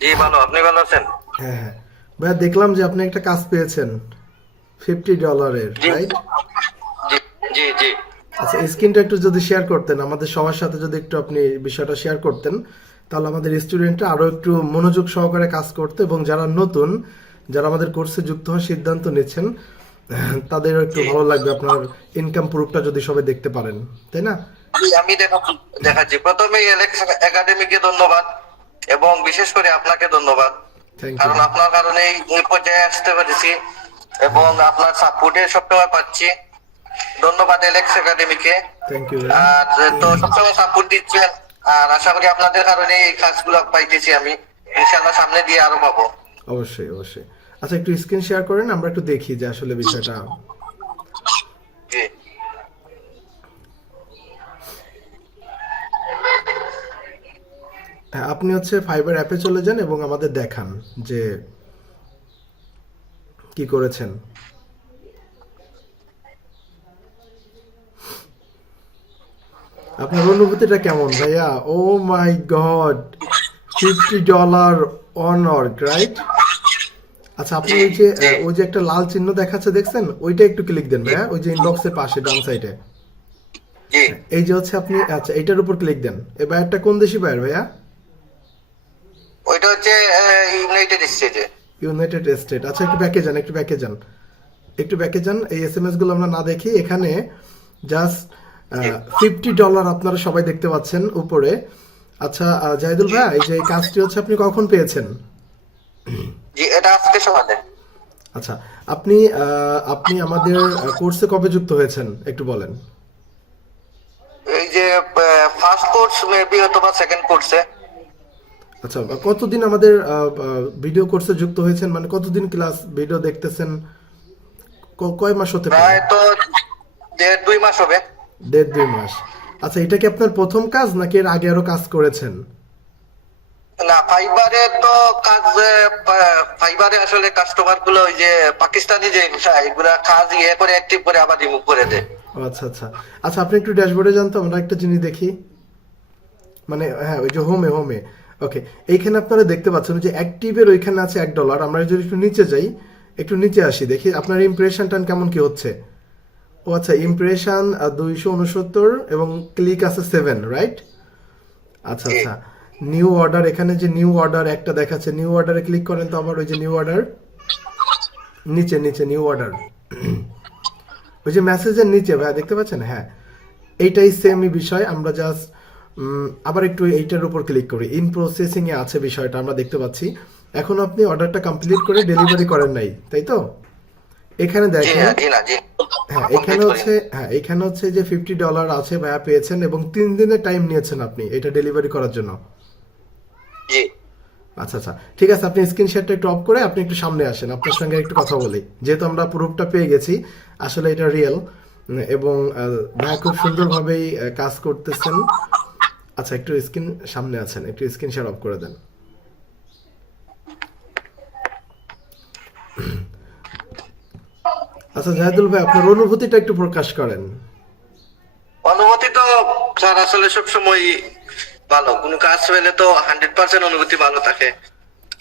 জি ভালো, আপনি ভালো আছেন? হ্যাঁ হ্যাঁ ভাইয়া, দেখলাম যে আপনি একটা কাজ পেয়েছেন $50, জি রাইট? জি জি জি আচ্ছা, স্ক্রিনটা একটু যদি শেয়ার করতেন আমাদের সবার সাথে, যদি একটু আপনি বিষয়টা শেয়ার করতেন, তাহলে আমাদের স্টুডেন্টরা আরো একটু মনোযোগ সহকারে কাজ করতে, এবং যারা নতুন, যারা আমাদের কোর্সে যুক্ত হওয়ার সিদ্ধান্ত নিচ্ছেন, তাদেরও একটু জি ভালো লাগবে আপনার ইনকাম প্রুফটা যদি সবাই দেখতে পারেন, তাই না? জি, আমি দেখাচ্ছি। প্রথমেই এলেক্স একাডেমিকে ধন্যবাদ এবং বিশেষ করে আপনাকে ধন্যবাদ, থ্যাংক ইউ কারণ ভাই। আপনার কারণেই এই পর্যায়ে আসতে পেরেছি এবং আপনার সাপোর্টে সবসময় পাচ্ছি। ধন্যবাদ এলেক্স একাডেমিকে। থ্যাংক ইউ ভাইয়া। আর তো সবসময় সাপোর্ট দিচ্ছেন, আর আশা করি আপনাদের কারণে এই কাজগুলো পাইতেছি আমি। ইনশাল্লাহ সামনে দিয়ে আরো পাবো। অবশ্যই অবশ্যই। আচ্ছা, একটু স্ক্রিন শেয়ার করেন, আমরা একটু দেখি যে আসলে বিষয়টা। জি হ্যাঁ, আপনি হচ্ছে ফাইবার অ্যাপে চলে যান এবং আমাদের দেখান যে কি করেছেন। আপনার অনুভূতিটা কেমন ভাইয়া? ও মাই গড, $50 অন অর্গ, রাইট? আচ্ছা, আপনি জি জি ওই যে একটা লাল চিহ্ন দেখাচ্ছে, দেখছেন? ওইটা একটু ক্লিক দেন জি ভাইয়া, ওই যে ইনবক্সের পাশে ডান সাইডে। জি এই যে হচ্ছে আপনি, আচ্ছা, এইটার উপর ক্লিক দেন। এই বায়ারটা কোন দেশি বায়ার ভাইয়া? ওইটা হচ্ছে ইউনাইটেড স্টেটে। United state. আচ্ছা, একটু ব্যাকে যান, একটু ব্যাকে যান, একটু ব্যাকে যান। এই এসএমএস গুলো আমরা না দেখি, এখানে জাস্ট জি $50 আপনারা সবাই দেখতে পাচ্ছেন উপরে। আচ্ছা, জাহিদুল জি ভাই, এই যে এই কাজটি হচ্ছে আপনি কখন পেয়েছেন? জি, এটা আজকে সকালে। আচ্ছা, আপনি আপনি আমাদের কোর্সে কবে যুক্ত হয়েছেন একটু বলেন। এই যে ফার্স্ট কোর্স মেবি অথবা সেকেন্ড কোর্সে। আচ্ছা, কতদিন আমাদের ভিডিও কোর্সে যুক্ত হয়েছেন, মানে কতদিন ক্লাস ভিডিও দেখতেছেন? কয় মাস হতে পারে? প্রায় তো 1.5-2 মাস হবে। 1.5-2 মাস। আচ্ছা, এটা কি আপনার প্রথম কাজ নাকি এর আগে আরো কাজ করেছেন? না, ফাইবারে তো কাজ, ফাইবারে আসলে কাস্টমার গুলো ওই যে পাকিস্তানি যে এগুলা কাজ করে অ্যাক্টিভ করে আবার রিমুভ করে দেয়। ও আচ্ছা আচ্ছা। আচ্ছা, আপনি একটু ড্যাশবোর্ডে যান তো, আমরা একটা জিনিস দেখি। মানে হ্যাঁ, ওই যে হোমে হোমে। ওকে, এইখানে আপনারা দেখতে পাচ্ছেন যে অ্যাক্টিভের ওইখানে আছে $1। আমরা যদি একটু নিচে যাই, একটু নিচে আসি, দেখি আপনার ইমপ্রেশনটা কেমন কি হচ্ছে। ও আচ্ছা, ইমপ্রেশন 269 এবং ক্লিক আছে 7, রাইট? আচ্ছা জি আচ্ছা। নিউ অর্ডার, এখানে যে নিউ অর্ডার একটা দেখাচ্ছে, নিউ অর্ডারে ক্লিক করেন তো আবার, ওই যে নিউ অর্ডার, নিচে নিচে নিউ অর্ডার, ওই যে মেসেজের নিচে ভাই দেখতে পাচ্ছেন? হ্যাঁ, এইটাই সেমই বিষয়। আমরা জাস্ট আবার একটু এইটার উপর ক্লিক করি, ইন প্রসেসিং এ আছে বিষয়টা আমরা দেখতে পাচ্ছি। এখন আপনি অর্ডারটা কমপ্লিট করে ডেলিভারি করেন নাই, তাই তো? এখানে জি দেখেন। না জি না জি, হ্যাঁ, এখানে কমপ্লিট করি। হচ্ছে, হ্যাঁ এখানে হচ্ছে যে $50 আছে ভাইয়া পেয়েছেন, এবং 3 দিনের টাইম নিয়েছেন আপনি এটা ডেলিভারি করার জন্য। জি আচ্ছা আচ্ছা, ঠিক আছে। আপনি স্ক্রিন শেয়ারটা একটু অফ করে আপনি একটু সামনে আসেন, আপনার সঙ্গে একটু কথা বলি, যেহেতু আমরা প্রুফটা পেয়ে গেছি আসলে এটা রিয়েল। এবং ভাইয়া খুব সুন্দরভাবেই কাজ করতেছেন। আচ্ছা, একটু স্ক্রিন সামনে আছেন, একটু স্ক্রিন শেয়ার অফ করে দেন। আচ্ছা জাহিদুল ভাই, আপনার অনুভূতিটা একটু প্রকাশ করেন। অনুভূতি তো স্যার আসলে সবসময় ভালো। কোনো কাজ পেলে তো 100% অনুভূতি ভালো থাকে,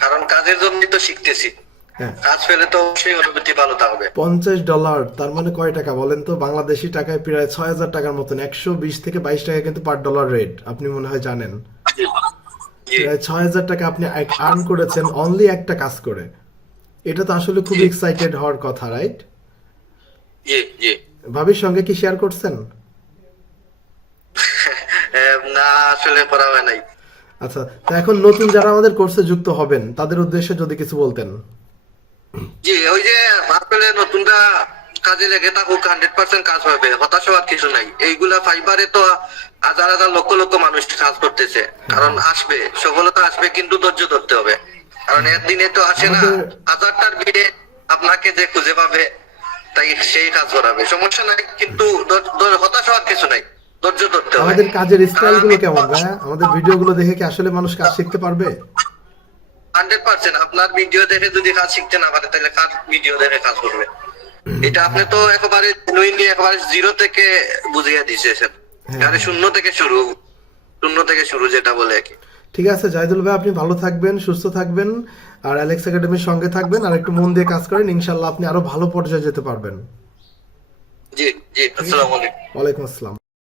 কারণ কাজের জন্যই তো শিখতেছি। হ্যাঁ, কাজ পেলে তো অবশ্যই অনুভূতি ভালো থাকবে। $50 তার মানে কয় টাকা বলেন তো? বাংলাদেশি টাকায় প্রায় 6,000 টাকার মতন, 120 থেকে 22 টাকা কিন্তু পার ডলার রেট, আপনি মনে হয় জানেন। জি জি প্রায় 6,000 টাকা আপনি আর্ন করেছেন অনলি একটা কাজ করে। এটা তো আসলে খুবই জি এক্সাইটেড হওয়ার কথা, রাইট? জি জি। ভাবির সঙ্গে কি শেয়ার করছেন? না, আসলে করা হয় নাই। আচ্ছা, তো এখন নতুন যারা আমাদের কোর্সে যুক্ত হবেন তাদের উদ্দেশ্যে যদি কিছু বলতেন। জি, ওই যে আসলে নতুনরা কাজে লেগে থাকুক, 100% কাজ হবে, হতাশ হওয়ার কিছু নাই। এইগুলা ফাইবারে তো হাজার হাজার লক্ষ লক্ষ মানুষ কাজ করতেছে। হ্যাঁ কারণ হ্যাঁ। আসবে, সফলতা আসবে, কিন্তু ধৈর্য ধরতে হবে। কারণ একদিনে তো আসে না। আমাদের হাজারটার ভিড়ে আপনাকে যে খুঁজে পাবে, তাই সেই কাজ করাবে, সমস্যা নাই, কিন্তু হতাশ হওয়ার কিছু নাই, ধৈর্য ধরতে হবে। আমাদের কাজের কারণ স্টাইল গুলো আমি কেমন ভাইয়া? আমাদের ভিডিওগুলো দেখে কি আসলে মানুষ কাজ শিখতে পারবে? 100% আপনার ভিডিও দেখে যদি কাজ শিখতে না পারে, তাহলে কাজ ভিডিও দেখে কাজ করবে। এটা আপনি তো একেবারে জেনুইনলি একেবারে জিরো থেকে বুঝিয়ে দিয়েছেন। হ্যাঁ মানে হ্যাঁ। শূন্য থেকে শুরু, শূন্য থেকে শুরু যেটা বলে আর কি। ঠিক আছে জাহিদুল ভাই, আপনি ভালো থাকবেন, সুস্থ থাকবেন, আর অ্যালেক্স একাডেমির সঙ্গে থাকবেন, আর একটু মন দিয়ে কাজ করেন, ইনশাল্লাহ আপনি আরো ভালো পর্যায়ে যেতে পারবেন। জি জি, আসসালামু আলাইকুম। ওয়ালাইকুম আসসালাম।